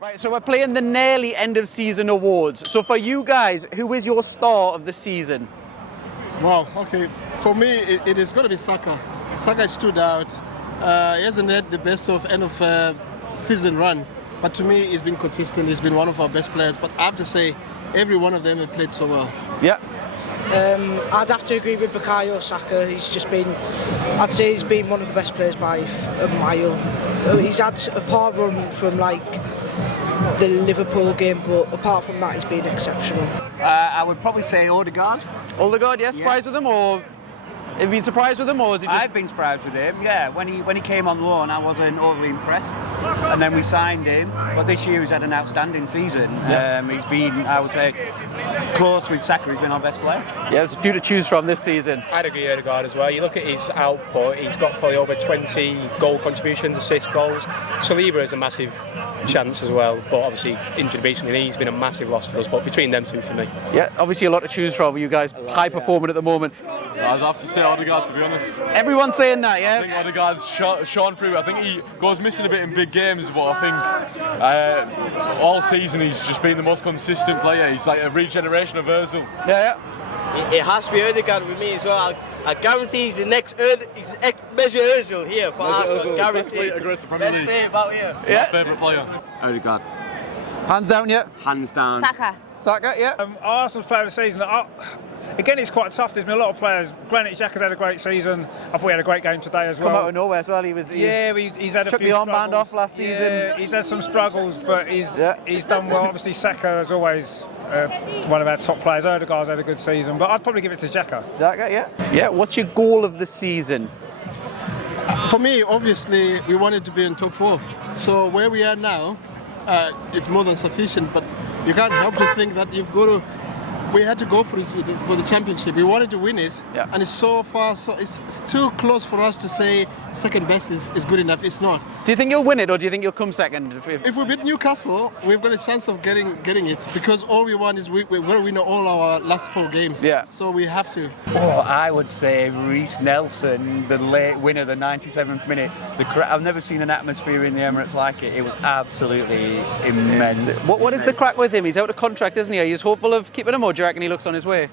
Right, so we're playing the nearly end of season awards. So for you guys, who is your star of the season? Wow, okay. For me, it is going to be Saka. Saka stood out. He hasn't had the best of end of season run, but to me, he's been consistent. He's been one of our best players. But I have to say, every one of them have played so well. Yeah. I'd have to agree with Bukayo Saka. I'd say he's been one of the best players by a mile. He's had a poor run from the Liverpool game, but apart from that, he's been exceptional. I would probably say Odegaard. Odegaard, yeah, surprised with him, or have you been surprised with him, or is it just... I've been surprised with him, yeah. When he came on loan, I wasn't overly impressed, and then we signed him. But this year he's had an outstanding season. Yeah. He's been, I would say, close with Saka. He's been our best player. Yeah, there's a few to choose from this season. I'd agree with Odegaard as well. You look at his output, he's got probably over 20 goal contributions, assist goals. Saliba is a massive chance as well, but obviously injured recently, he's been a massive loss for us. But between them two for me. Yeah, obviously a lot to choose from. You guys high performing at the moment. I'd have to say Odegaard, to be honest. Everyone's saying that, yeah? I think Odegaard's shone through. I think he goes missing a bit in big games, but I think all season he's just been the most consistent player. He's like a regeneration of Ozil. Yeah. It has to be Odegaard with me as well. I guarantee he's the next measure Ozil here for Arsenal. Guaranteed. Best player about here. Yeah. My favourite player. Odegaard. Hands down, yeah? Hands down. Saka, yeah? Arsenal's player of the season. Again, it's quite tough. There's been a lot of players. Granit Xhaka's had a great season. I thought he had a great game today as well. Come out of nowhere as well. He's had a took few the armband struggles. off last season. Yeah, he's had some struggles, but he's done well. Obviously, Saka is always one of our top players. Odegaard's had a good season, but I'd probably give it to Xhaka. Xhaka, yeah. Yeah, what's your goal of the season? For me, obviously, we wanted to be in top 4. So where we are now, it's more than sufficient, but you can't help to think that we had to go for the championship. We wanted to win it, and it's so far, so it's too close for us to say second best is good enough. It's not. Do you think you'll win it, or do you think you'll come second? If we beat Newcastle, we've got a chance of getting it, because all we want is we've got to win all our last 4 games. Yeah. So we have to. Oh, I would say Reece Nelson, the late winner, the 97th minute. I've never seen an atmosphere in the Emirates like it. It was absolutely immense. What is the crack with him? He's out of contract, isn't he? Are you hopeful of keeping him, or do you reckon he looks on his way?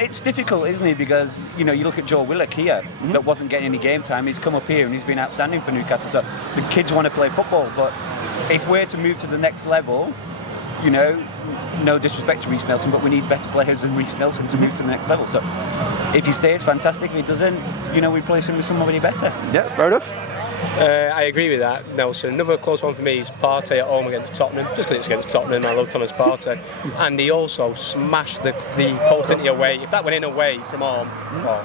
It's difficult, isn't it? Because you look at Joe Willock here, that wasn't getting any game time. He's come up here and he's been outstanding for Newcastle. So the kids want to play football, but if we're to move to the next level, no disrespect to Reece Nelson, but we need better players than Reece Nelson to move to the next level. So if he stays, fantastic. If he doesn't, replace him with somebody better. Yeah, fair enough. I agree with that, Nelson. Another close one for me is Partey at home against Tottenham. Just because it's against Tottenham, I love Thomas Partey. And he also smashed the post into away. If that went in away from home,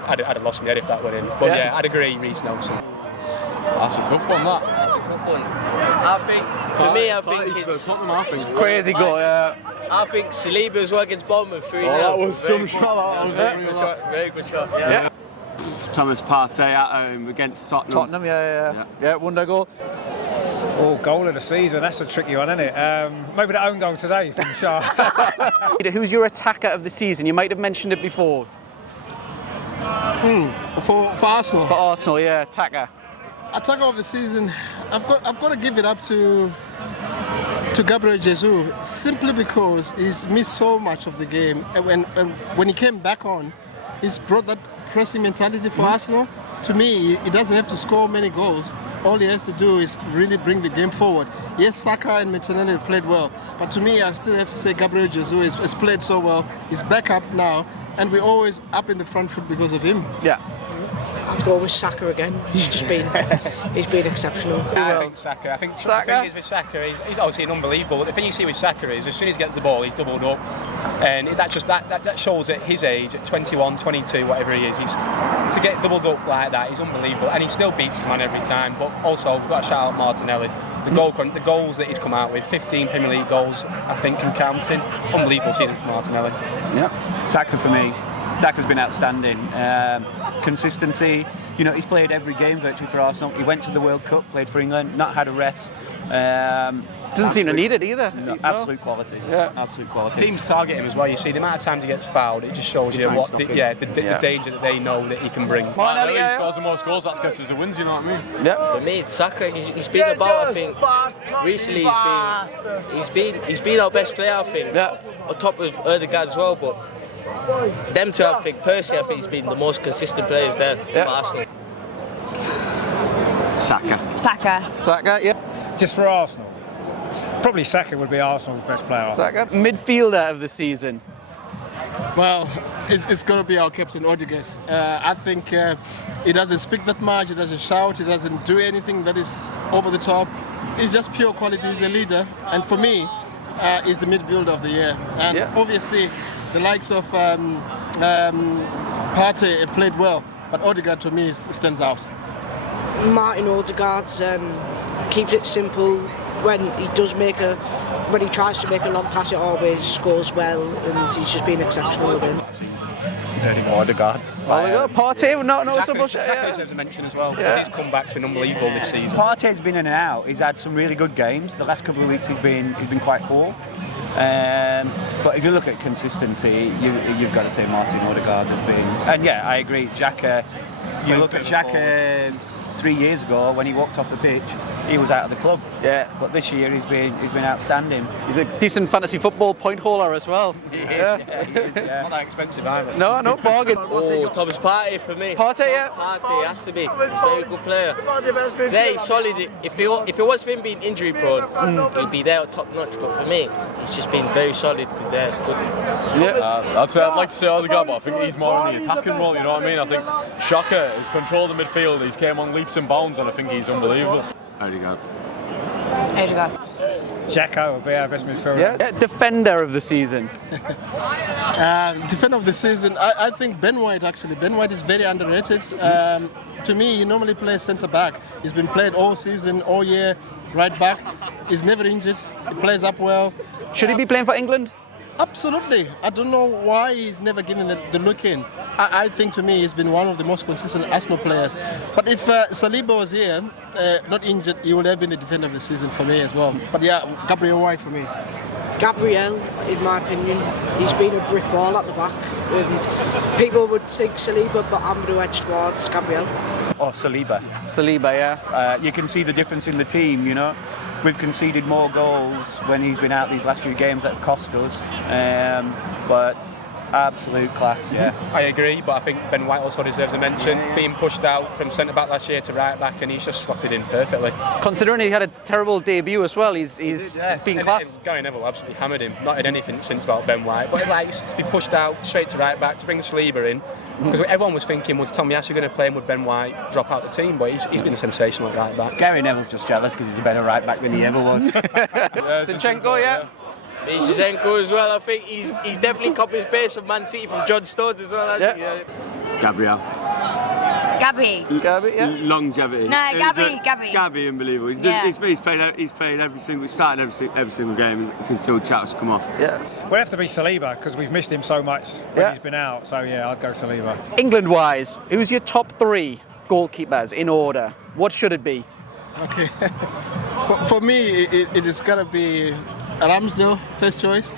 I'd have lost my head if that went in. But yeah, I'd agree, Reece Nelson. That's a tough one, that. That's a tough one. I think it's Crazy goal, yeah. I think Saliba as well against Bournemouth 3-0. That was some shot. Very good shot. Yeah. Thomas Partey at home against Tottenham. Yeah, wonder goal. Oh, goal of the season. That's a tricky one, isn't it? Maybe the own goal today from Shah. Who's your attacker of the season? You might have mentioned it before. For Arsenal. For Arsenal, yeah, attacker. Attacker of the season, I've got to give it up to Gabriel Jesus, simply because he's missed so much of the game. And when he came back on, he's brought that pressing mentality for Arsenal. To me, he doesn't have to score many goals. All he has to do is really bring the game forward. Yes, Saka and Martinelli have played well, but to me, I still have to say Gabriel Jesus has played so well. He's back up now, and we're always up in the front foot because of him. Yeah. I'd go with Saka again. He's been exceptional. I think Saka. I think the thing is with Saka, he's obviously an unbelievable. The thing you see with Saka is as soon as he gets the ball, he's doubled up, and that shows at his age, at 21, 22, whatever he is, to get doubled up like that, he's unbelievable, and he still beats his man every time. But also, we've got to shout out Martinelli. The goals that he's come out with, 15 Premier League goals, I think, and counting. Unbelievable season for Martinelli. Yeah, Saka for me. Saka's been outstanding. Consistency. He's played every game virtually for Arsenal. He went to the World Cup, played for England, not had a rest. Doesn't seem to need it either. No, absolute quality. Yeah. Absolute quality. Teams target him as well. You see the amount of times he gets fouled. It just shows you try and what, stop the, him. yeah, the danger that they know that he can bring. Martinelli, He yeah. scores the most goals, that's guesses the wins, you know what I mean? Yeah. For me, it's Saka. He's been about. I think recently he's been our best player. I think. Yeah. On top of Ødegaard as well, but them two, I think personally, I think he's been the most consistent players there for Arsenal. Saka, yeah. Just for Arsenal, probably Saka would be Arsenal's best player. Saka. Midfielder of the season. Well, it's going to be our captain, Ødegaard. I think he doesn't speak that much, he doesn't shout, he doesn't do anything that is over the top. He's just pure quality, he's a leader. And for me, he's the midfielder of the year. And obviously, the likes of Partey have played well, but Ødegaard to me stands out. Martin Ødegaard keeps it simple. When he tries to make a long pass, it always scores well, and he's just been exceptional again. Ødegaard. Partey, not so much. Xhaka deserves a mention as well. Because his comeback's been unbelievable this season. Partey's been in and out. He's had some really good games. The last couple of weeks he's been quite poor. But if you look at consistency, you've got to say Martin Ødegaard has been. And yeah, I agree. Xhaka. You look at Xhaka 3 years ago when he walked off the pitch, he was out of the club. Yeah. But this year he's been outstanding. He's a decent fantasy football point hauler as well. He is, yeah. Not that expensive either. No bargain. Oh, Thomas Partey for me. Partey, yeah. Partey has to be. He's a very good player. Very solid. If it was for him being injury prone, he'd be there top notch. But for me, he's just been very solid. Good. Yeah. I'd like to say Ødegaard, but I think he's more in the attacking role, you know what I mean? I think Xhaka has controlled the midfield, he's came on leaps and bounds, and I think he's unbelievable. Ødegaard. Xhaka would be our best midfielder. Yeah. Defender of the season. Defender of the season, I think Ben White actually. Ben White is very underrated. To me, he normally plays centre back. He's been played all season, all year, right back. He's never injured. He plays up well. Should he be playing for England? Absolutely. I don't know why he's never given the look in. I think to me he's been one of the most consistent Arsenal players. But if Saliba was here, not injured, he would have been the defender of the season for me as well. But yeah, Gabriel White for me. Gabriel, in my opinion, he's been a brick wall at the back, and people would think Saliba, but I'm going to edge towards Gabriel. Or Saliba. Saliba, yeah. You can see the difference in the team, you know. We've conceded more goals when he's been out these last few games that have cost us. But absolute class, yeah. I agree, but I think Ben White also deserves a mention. Being pushed out from centre-back last year to right-back, and he's just slotted in perfectly. Considering he had a terrible debut as well, he's been class. And Gary Neville absolutely hammered him. Not had anything since about Ben White, but like to be pushed out straight to right-back, to bring the Saliba in, because everyone was thinking, was Tomiyasu going to play him with Ben White, drop out the team, but he's been a sensational right-back. Gary Neville's just jealous because he's a better right-back than he ever was. Zinchenko, yeah. Zinchenko as well. I think he's definitely copied his pace from Man City, from John Stones as well. Yeah. Gabriel. Gabi, yeah. Longevity. No, Gabby. Unbelievable. Yeah. He's played every single game until Chat's come off. Yeah. We'll have to be Saliba because we've missed him so much when he's been out. So yeah, I'd go Saliba. England-wise, who's your top 3 goalkeepers in order? What should it be? Okay. for me, it is going to be Ramsdale, first choice.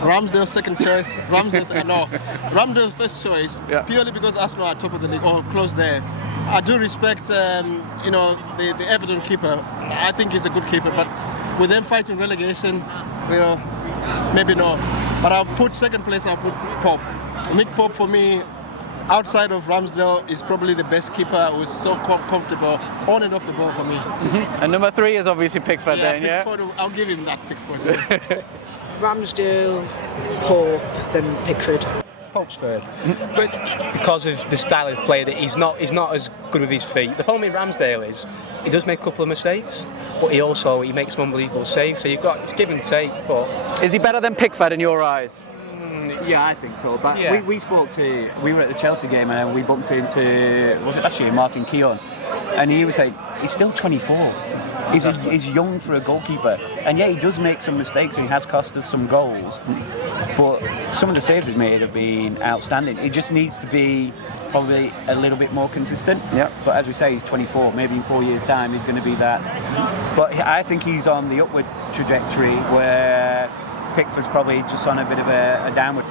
Ramsdale, second choice. Ramsdale, first choice. Yeah. Purely because Arsenal are top of the league or close there. I do respect, the Everton keeper. I think he's a good keeper, but with them fighting relegation, well, maybe no. But I'll put second place. I'll put Pope. Nick Pope for me, outside of Ramsdale, is probably the best keeper who's so comfortable on and off the ball for me. And number 3 is obviously Pickford then, yeah? Pickford, I'll give him that, Pickford. Ramsdale, Pope, then Pickford. Pope's third, but because of the style of play that he's not as good with his feet. The problem with Ramsdale is he does make a couple of mistakes, but he makes some unbelievable saves. So it's give and take. But is he better than Pickford in your eyes? Yeah, I think so. But Yeah. we were at the Chelsea game and we bumped into, was it actually Martin Keown? And he was like, he's still 24. He's young for a goalkeeper. And yeah, he does make some mistakes and he has cost us some goals. But some of the saves he's made have been outstanding. He just needs to be probably a little bit more consistent. Yeah. But as we say, he's 24. Maybe in 4 years' time, he's going to be that. But I think he's on the upward trajectory where Pickford's probably just on a bit of a downward.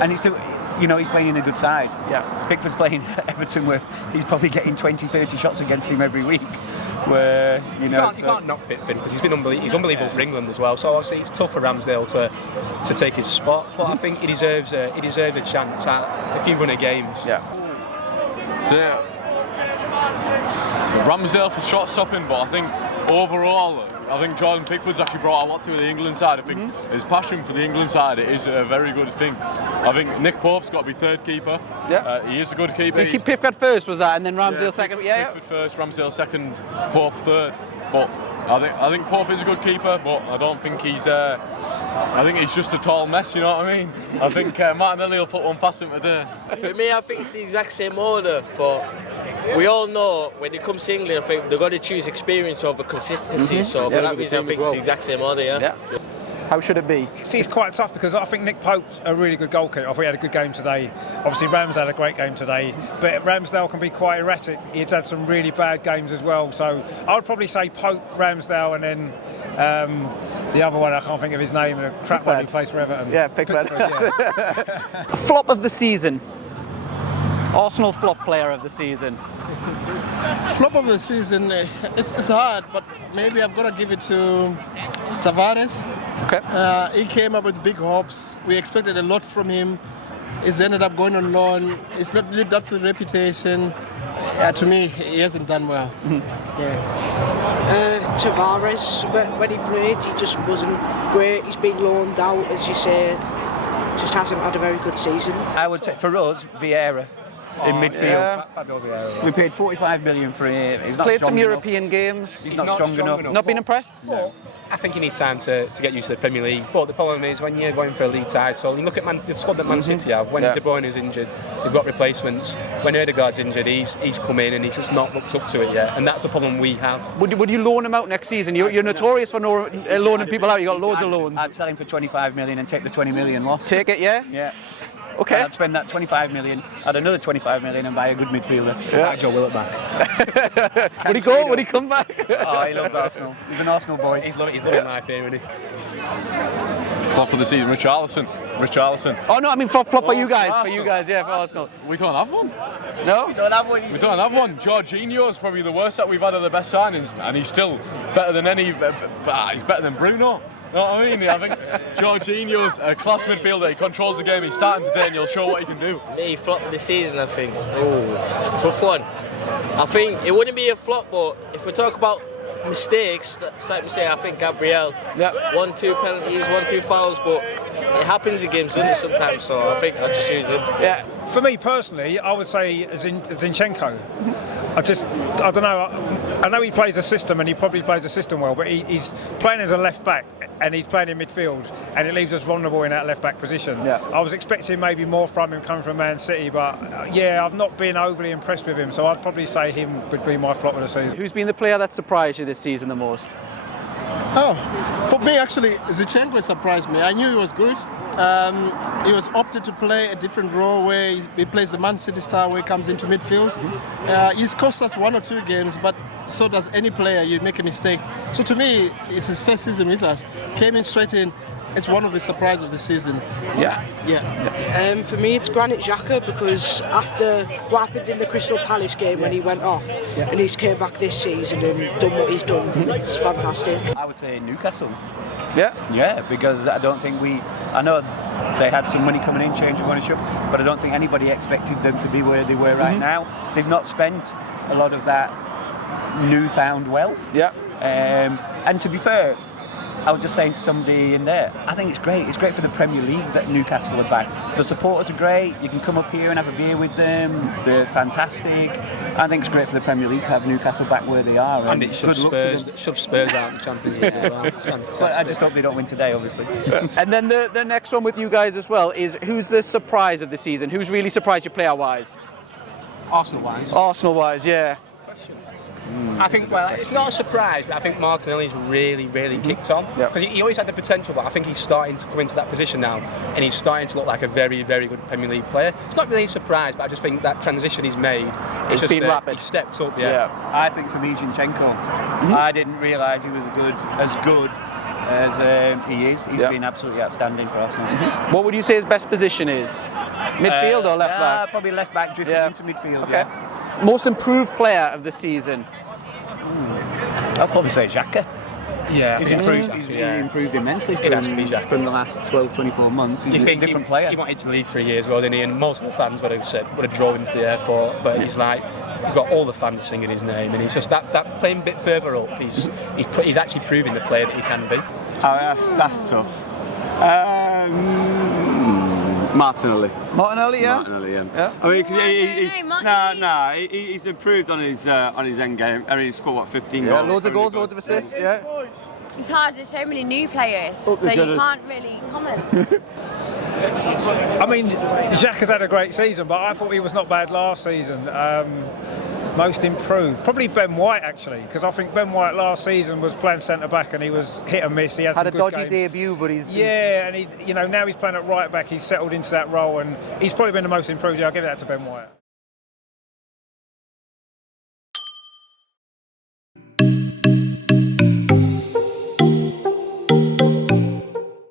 And he's still, he's playing in a good side. Yeah. Pickford's playing at Everton where he's probably getting 20, 30 shots against him every week. Where, you can't knock Pickford because he's unbelievable for England as well. So obviously it's tough for Ramsdale to take his spot. But I think he deserves a chance at a few runner games. Yeah. So Ramsdale for shot stopping, but I think overall, Jordan Pickford's actually brought a lot to the England side. I think his passion for the England side is a very good thing. I think Nick Pope's got to be third keeper. Yeah. He is a good keeper. Pickford first, was that, and then Ramsdale second? Yeah. Pickford first, Ramsdale second, Pope third. But I think Pope is a good keeper, but I don't think he's. I think he's just a tall mess. You know what I mean? I think Martinelli will put one past him today. For me, I think it's the exact same order. We all know when it comes to England, I think they've got to choose experience over consistency. So for that reason, I think the exact same order. Yeah. How should it be? See, it's quite tough because I think Nick Pope's a really good goalkeeper. I thought he had a good game today. Obviously, Ramsdale had a great game today, but Ramsdale can be quite erratic. He's had some really bad games as well. So I would probably say Pope, Ramsdale, and then the other one, I can't think of his name, the crap one who plays for Everton. Yeah, Pickford. Yeah. Flop of the season. Arsenal flop player of the season. Flop of the season, it's hard, but maybe I've got to give it to Tavares. Okay. He came up with big hopes. We expected a lot from him. He's ended up going on loan. He's not lived up to the reputation. To me, he hasn't done well. Tavares, when he played, he just wasn't great. He's been loaned out, as you say. Just hasn't had a very good season. I would say for us, Vieira in midfield. Yeah. We paid 45 million for him. He's not Played strong some enough. European games. He's not strong enough. Not been impressed? No. I think he needs time to get used to the Premier League. But the problem is when you're going for a league title, you look at the squad that Man City have. When De Bruyne is injured, they've got replacements. When Ødegaard's injured, he's come in and he's just not looked up to it yet. And that's the problem we have. Would you loan him out next season? You're notorious for loaning people out. You got loads of loans. I'd sell him for 25 million and take the 20 million loss. Take it, yeah? Yeah. Okay. And I'd spend that 25 million, add another 25 million and buy a good midfielder. Yeah. Buy Joe Willock back. Would he go? Would he come back? Oh, he loves Arsenal. He's an Arsenal boy. He's loving life here, isn't he? Flop of the season, Richarlison. Oh no, I mean flop for you guys. Arsenal. For you guys, yeah, for Arsenal. We don't have one. No? We don't have one. We don't have one. Jorginho's probably the worst that we've had of the best signings, and he's still better than any. He's better than Bruno. You know what I mean? I think Jorginho's a class midfielder. He controls the game. He's starting today, and he'll show what he can do. Me, flop of the season, I think. Oh, it's a tough one. I think it wouldn't be a flop, but if we talk about mistakes, like we say, I think Gabriel. Yeah. 1-2 penalties, 1-2 fouls, but it happens in games, doesn't it, sometimes? So I think I'll just choose him. Yeah. For me personally, I would say Zinchenko. I don't know. I know he plays a system and he probably plays a system well, but he's playing as a left back and he's playing in midfield and it leaves us vulnerable in that left back position. Yeah. I was expecting maybe more from him coming from Man City, but I've not been overly impressed with him, so I'd probably say him would be my flop of the season. Who's been the player that surprised you this season the most? Oh, for me actually, Zinchenko surprised me. I knew he was good. He was opted to play a different role where he plays the Man City style where he comes into midfield. He's cost us 1 or 2 games, but so does any player. You make a mistake. So to me, it's his first season with us. Came in straight in. It's one of the surprises of the season. Yeah. For me, it's Granit Xhaka because after what happened in the Crystal Palace game when he went off, and he's came back this season and done what he's done, it's fantastic. I would say Newcastle. Yeah. Yeah, because I don't think I know they had some money coming in, change of ownership, but I don't think anybody expected them to be where they were right now. They've not spent a lot of that newfound wealth. Yeah. And to be fair, I was just saying to somebody in there, I think it's great. It's great for the Premier League that Newcastle are back. The supporters are great. You can come up here and have a beer with them. They're fantastic. I think it's great for the Premier League to have Newcastle back where they are. And it shoves Spurs out in the Champions League as well. It's fantastic. But I just hope they don't win today, obviously. And then the next one with you guys as well is who's the surprise of the season? Who's really surprised you player-wise? Arsenal-wise. Arsenal-wise, yeah. I think, well, it's not a surprise, but I think Martinelli's really kicked on. Because he always had the potential, but I think he's starting to come into that position now, and he's starting to look like a very good Premier League player. It's not really a surprise, but I just think that transition he's made, it's just been rapid. He stepped up, I think for me, Zinchenko, I didn't realise he was as good as he is. He's been absolutely outstanding for Arsenal. What would you say his best position is? Midfield or left back? Probably left back, drifting into midfield. Okay. Most improved player of the season? I'll probably say Xhaka. Yeah, He's improved immensely It has to be Xhaka. from the last 12, 24 months. He's a different player. He wanted to leave for a year as well, didn't he? And most of the fans would have drove him to the airport. But he's like, you've got all the fans singing his name, and he's just that playing a bit further up. He's actually proving the player that he can be. That's tough. Martinelli. Martinelli, yeah. Martinelli, yeah. I mean, he's improved on his end game. I mean, he scored what, 15 goals? Loads of goals, loads of assists. Yeah. It's hard. There's so many new players, so you can't really comment. I mean, Xhaka's had a great season, but I thought he was not bad last season. Most improved, probably Ben White actually, because I think Ben White last season was playing centre back and he was hit and miss. He had a some dodgy games. debut, but he's and now he's playing at right back. He's settled into that role and he's probably been the most improved. I'll give that to Ben White.